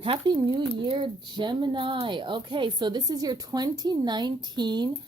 Happy New Year, Gemini. Okay, so this is your 2019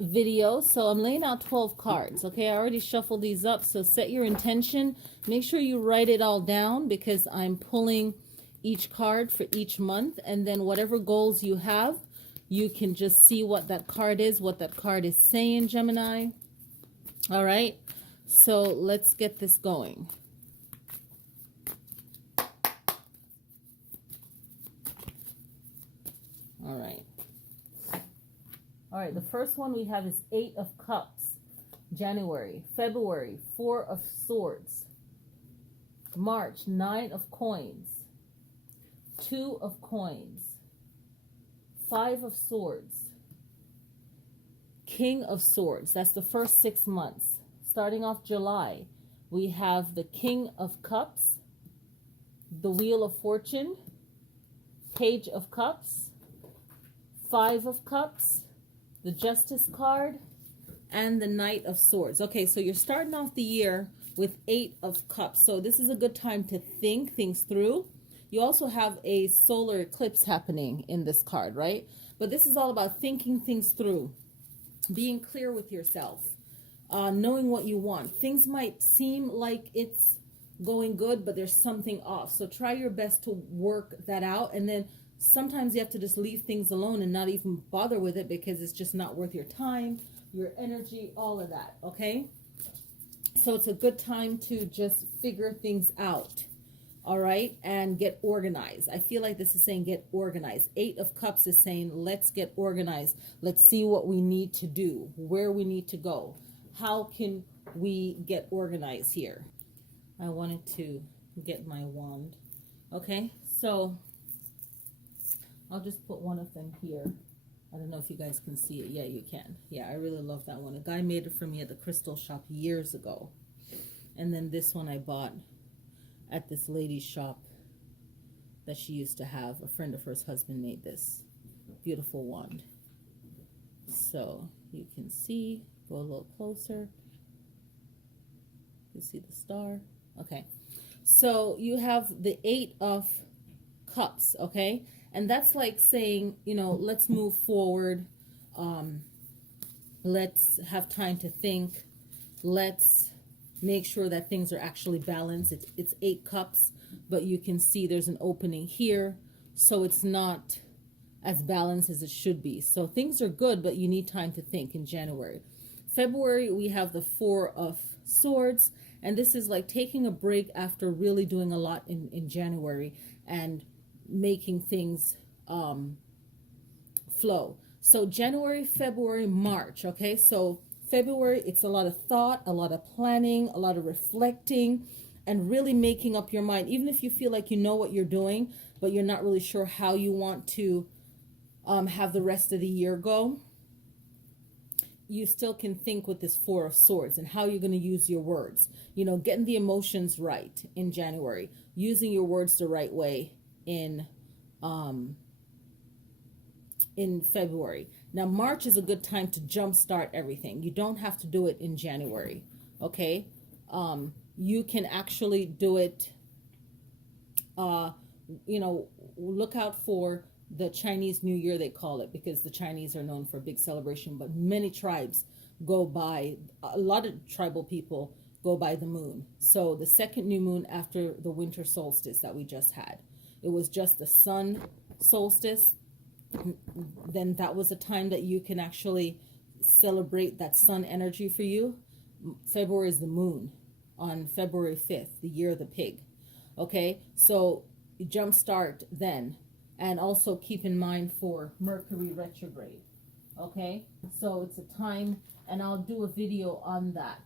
video. So I'm laying out 12 cards. Okay, I already shuffled these up. So set your intention. Make sure you write it all down because I'm pulling each card for each month. And then whatever goals you have, you can just see what that card is, what that card is saying, Gemini. All right, so let's get this going. All right. All right, the first one we have is 8 of Cups, January. February, 4 of Swords. March, 9 of Coins. 2 of Coins. 5 of Swords. King of Swords. That's the first 6 months. Starting off July, we have the King of Cups, the Wheel of Fortune, Page of Cups, 5 of Cups, the Justice card, and the Knight of Swords. Okay, so you're starting off the year with 8 of Cups. So this is a good time to think things through. You also have a solar eclipse happening in this card, right? But this is all about thinking things through, being clear with yourself, knowing what you want. Things might seem like it's going good, but there's something off. So try your best to work that out, and then sometimes you have to just leave things alone and not even bother with it because it's just not worth your time, your energy, all of that, okay? So it's a good time to just figure things out, all right, and get organized. I feel like this is saying get organized. 8 of Cups is saying let's get organized. Let's see what we need to do, where we need to go. How can we get organized here? I wanted to get my wand, okay? So I'll just put one of them here. I don't know if you guys can see it. Yeah, you can. Yeah, I really love that one. A guy made it for me at the crystal shop years ago. And then this one I bought at this lady's shop that she used to have. A friend of hers husband made this beautiful wand. So you can see, go a little closer. You see the star? Okay. So you have the 8 of Cups, okay? And that's like saying, you know, let's move forward. Let's have time to think. Let's make sure that things are actually balanced. It's 8 cups, but you can see there's an opening here. So it's not as balanced as it should be. So things are good, but you need time to think in January. February, we have the 4 of Swords. And this is like taking a break after really doing a lot in January and making things flow. So January, February, March, okay? So February, it's a lot of thought, a lot of planning, a lot of reflecting, and really making up your mind. Even if you feel like you know what you're doing, but you're not really sure how you want to have the rest of the year go, you still can think with this 4 of Swords and how you're going to use your words. You know, getting the emotions right in January, using your words the right way in February. Now, March is a good time to jumpstart everything. You don't have to do it in January, okay? You can actually do it, you know, look out for the Chinese New Year, they call it, because the Chinese are known for a big celebration, but many tribes go by, a lot of tribal people go by the moon. So the second new moon after the winter solstice that we just had, it was just the sun solstice, then that was a time that you can actually celebrate that sun energy for you. February is the moon on February 5th, the year of the pig. Okay, so you jumpstart then. And also keep in mind for Mercury retrograde. Okay, so it's a time, and I'll do a video on that.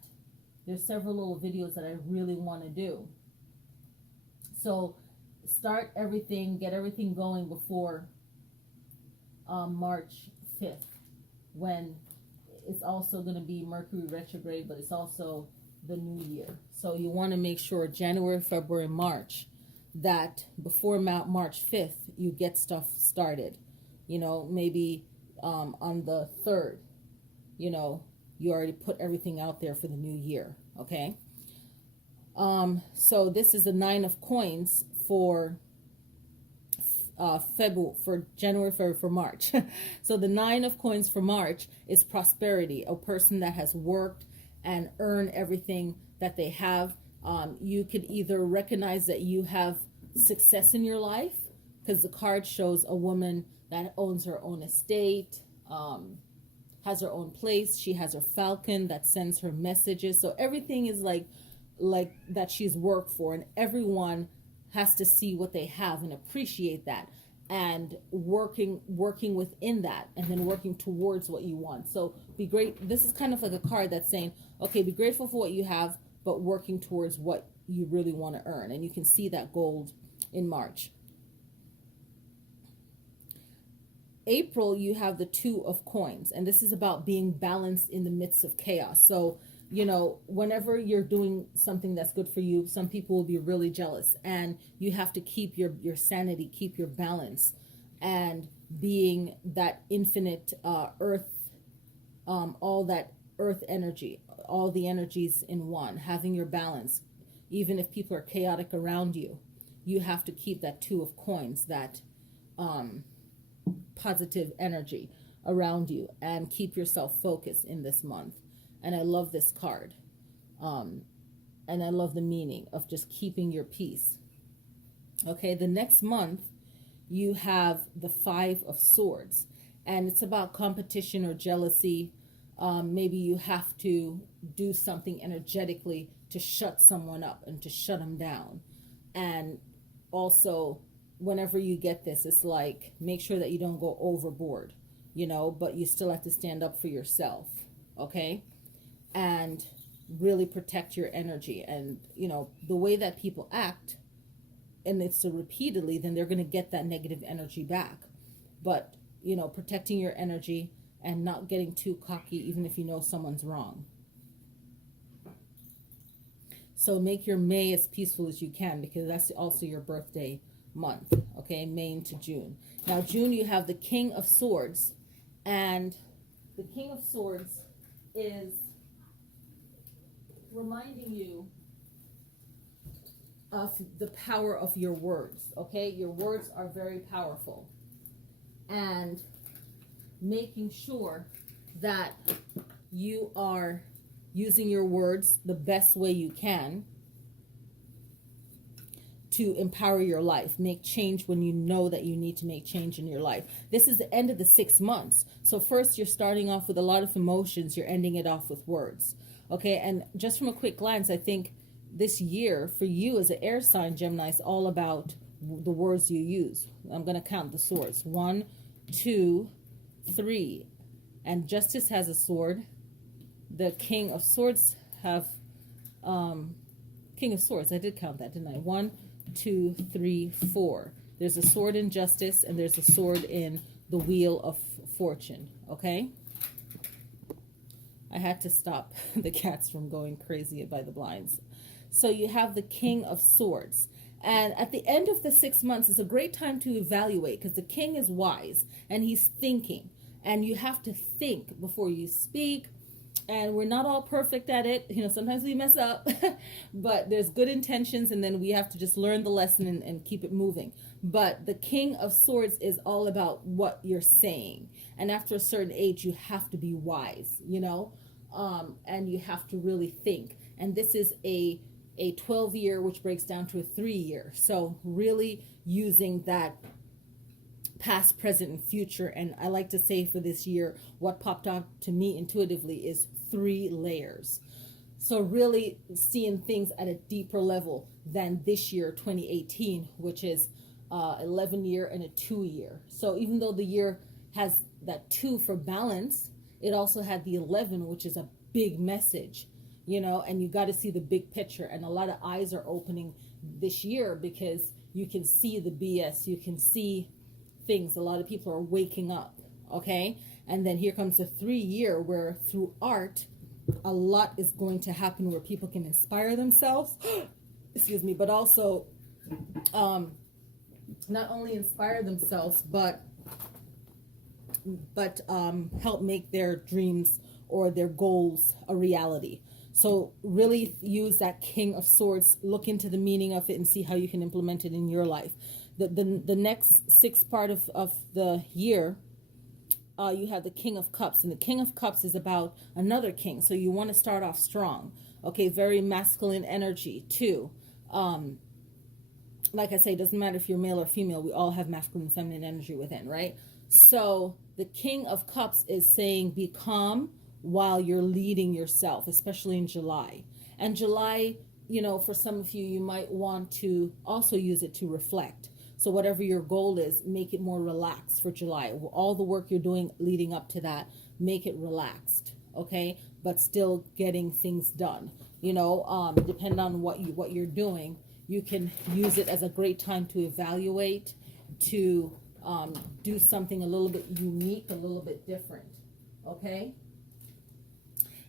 There's several little videos that I really want to do. So start everything, get everything going before March 5th, when it's also going to be Mercury retrograde, but it's also the new year. So you want to make sure January, February, March, that before March 5th, you get stuff started. You know, maybe on the 3rd, you know, you already put everything out there for the new year, okay? So this is the 9 of Coins for January, February, for March. So the 9 of coins for March is prosperity, a person that has worked and earned everything that they have. You could either recognize that you have success in your life, because the card shows a woman that owns her own estate, has her own place. She has her falcon that sends her messages. So everything is like that she's worked for, and everyone has to see what they have and appreciate that, and working within that, and then working towards what you want. So be great. This is kind of like a card that's saying, okay, be grateful for what you have, but working towards what you really want to earn. And you can see that gold in March. April, you have the 2 of coins, and this is about being balanced in the midst of chaos. So, whenever you're doing something that's good for you, some people will be really jealous, and you have to keep your sanity, keep your balance, and being that infinite earth, all that earth energy, all the energies in one, having your balance. Even if people are chaotic around you, you have to keep that 2 of coins, that positive energy around you, and keep yourself focused in this month. And I love this card. And I love the meaning of just keeping your peace. Okay, the next month you have the 5 of Swords, and it's about competition or jealousy. Maybe you have to do something energetically to shut someone up and to shut them down. And also, whenever you get this, it's like, make sure that you don't go overboard, but you still have to stand up for yourself, okay? And really protect your energy. And, the way that people act, and it's so repeatedly, then they're going to get that negative energy back. But, protecting your energy and not getting too cocky, even if you know someone's wrong. So make your May as peaceful as you can, because that's also your birthday month, okay? May into June. Now June, you have the King of Swords, and the King of Swords is reminding you of the power of your words, okay? Your words are very powerful, and making sure that you are using your words the best way you can to empower your life. Make change when you know that you need to make change in your life. This is the end of the 6 months. So first, you're starting off with a lot of emotions. You're ending it off with words. Okay, and just from a quick glance, I think this year for you as an air sign, Gemini, is all about the words you use. I'm going to count the swords. 1, 2, 3. And Justice has a sword. The King of Swords have... King of Swords. I did count that, didn't I? 1, 2, 3, 4. There's a sword in Justice, and there's a sword in the Wheel of Fortune. Okay? I had to stop the cats from going crazy by the blinds. So you have the King of Swords. And at the end of the 6 months is a great time to evaluate, because the king is wise and he's thinking. And you have to think before you speak. And we're not all perfect at it. Sometimes we mess up, but there's good intentions, and then we have to just learn the lesson and keep it moving. But the King of Swords is all about what you're saying. And after a certain age, you have to be wise, and you have to really think. And this is a 12-year, which breaks down to a 3-year. So really using that past, present, and future. And I like to say for this year, what popped out to me intuitively is 3 layers. So really seeing things at a deeper level than this year, 2018, which is 11-year and a 2-year. So even though the year has that 2 for balance, it also had the 11, which is a big message, and you got to see the big picture. And a lot of eyes are opening this year, because you can see the BS, you can see things. A lot of people are waking up, okay? And then here comes the 3-year, where through art, a lot is going to happen where people can inspire themselves, excuse me, but also not only inspire themselves, but help make their dreams or their goals a reality. So really use that King of Swords, look into the meaning of it and see how you can implement it in your life. The next sixth part of the year, you have the King of Cups, and the King of Cups is about another king. So you want to start off strong. Okay, very masculine energy too. Like I say, it doesn't matter if you're male or female, we all have masculine and feminine energy within, right? So the King of Cups is saying be calm while you're leading yourself, especially in July. And July, for some of you, you might want to also use it to reflect. So whatever your goal is, make it more relaxed for July. All the work you're doing leading up to that, make it relaxed, okay? But still getting things done. Depending on what you're doing, you can use it as a great time to evaluate, to do something a little bit unique, a little bit different, okay?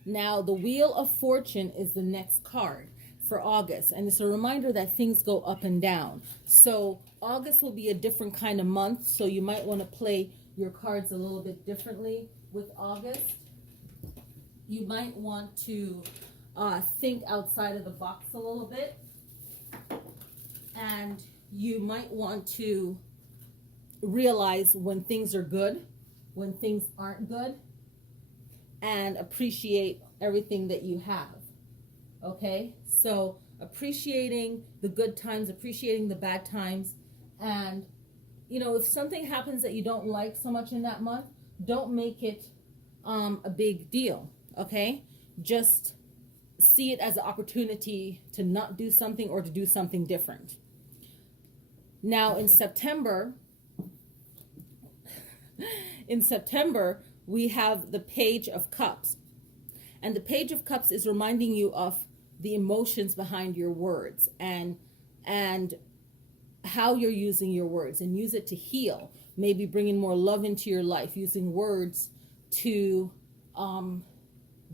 Now, the Wheel of Fortune is the next card for August, and it's a reminder that things go up and down. So August will be a different kind of month, so you might want to play your cards a little bit differently with August. You might want to think outside of the box a little bit, and you might want to realize when things are good, when things aren't good, and appreciate everything that you have. Okay, so appreciating the good times, appreciating the bad times, and if something happens that you don't like so much in that month, don't make it a big deal. Okay, just see it as an opportunity to not do something or to do something different. Now in September, we have the Page of Cups. And the Page of Cups is reminding you of the emotions behind your words and how you're using your words, and use it to heal, maybe bringing more love into your life, using words to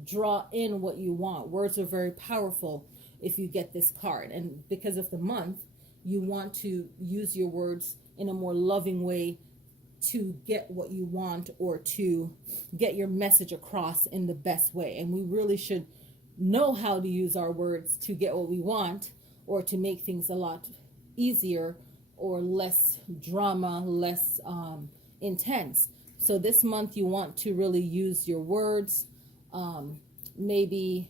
draw in what you want. Words are very powerful if you get this card. And because of the month, you want to use your words in a more loving way to get what you want, or to get your message across in the best way. And we really should know how to use our words to get what we want, or to make things a lot easier or less drama, less intense. So this month you want to really use your words, maybe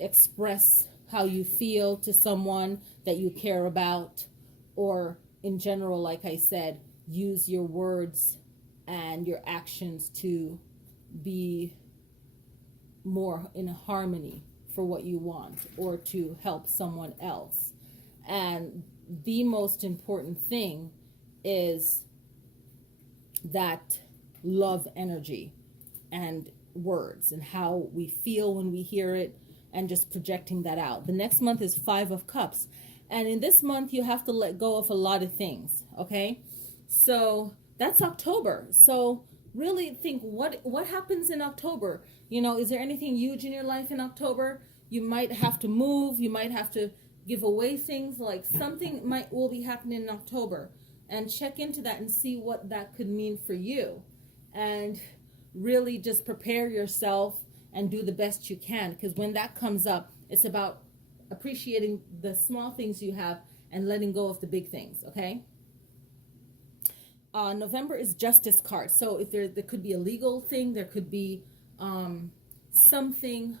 express how you feel to someone that you care about, or in general, like I said, use your words and your actions to be more in harmony for what you want, or to help someone else. And the most important thing is that love energy and words, and how we feel when we hear it, and just projecting that out. The next month is Five of Cups. And in this month, you have to let go of a lot of things, okay? So that's October. So really think, what happens in October? Is there anything huge in your life in October? You might have to move. You might have to give away things. Like something will be happening in October. And check into that and see what that could mean for you. And really just prepare yourself and do the best you can. Because when that comes up, it's about appreciating the small things you have and letting go of the big things, okay? November is Justice card. So if there could be a legal thing, there could be something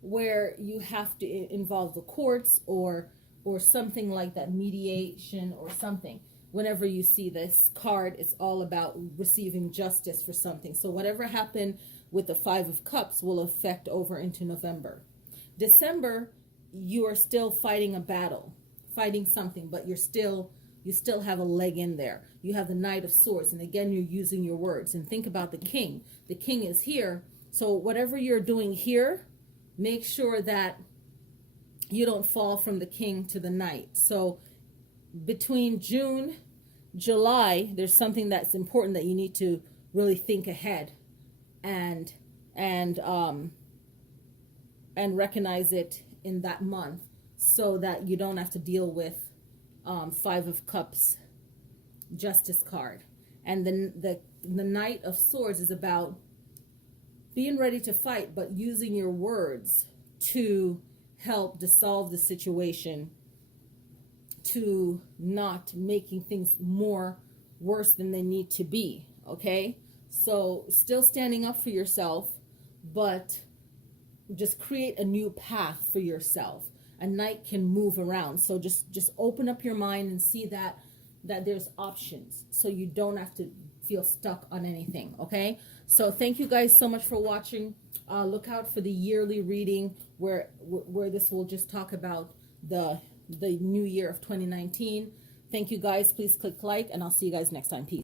where you have to involve the courts, or something like that, mediation or something. Whenever you see this card, it's all about receiving justice for something. So whatever happened with the Five of Cups will affect over into November. December, you are still fighting a battle, fighting something, but you still have a leg in there. You have the Knight of Swords, and again, you're using your words. And think about the King. The King is here. So whatever you're doing here, make sure that you don't fall from the King to the Knight. So between June, July, there's something that's important that you need to really think ahead and recognize it in that month, so that you don't have to deal with Five of Cups, Justice card. And then the Knight of Swords is about being ready to fight, but using your words to help dissolve the situation, to not making things more worse than they need to be. Okay, so still standing up for yourself, but just create a new path for yourself. A Knight can move around, so just open up your mind and see that there's options, so you don't have to feel stuck on anything. Okay, so thank you guys so much for watching. Look out for the yearly reading where this will just talk about the new year of 2019. Thank you guys. Please click like, and I'll see you guys next time. Peace.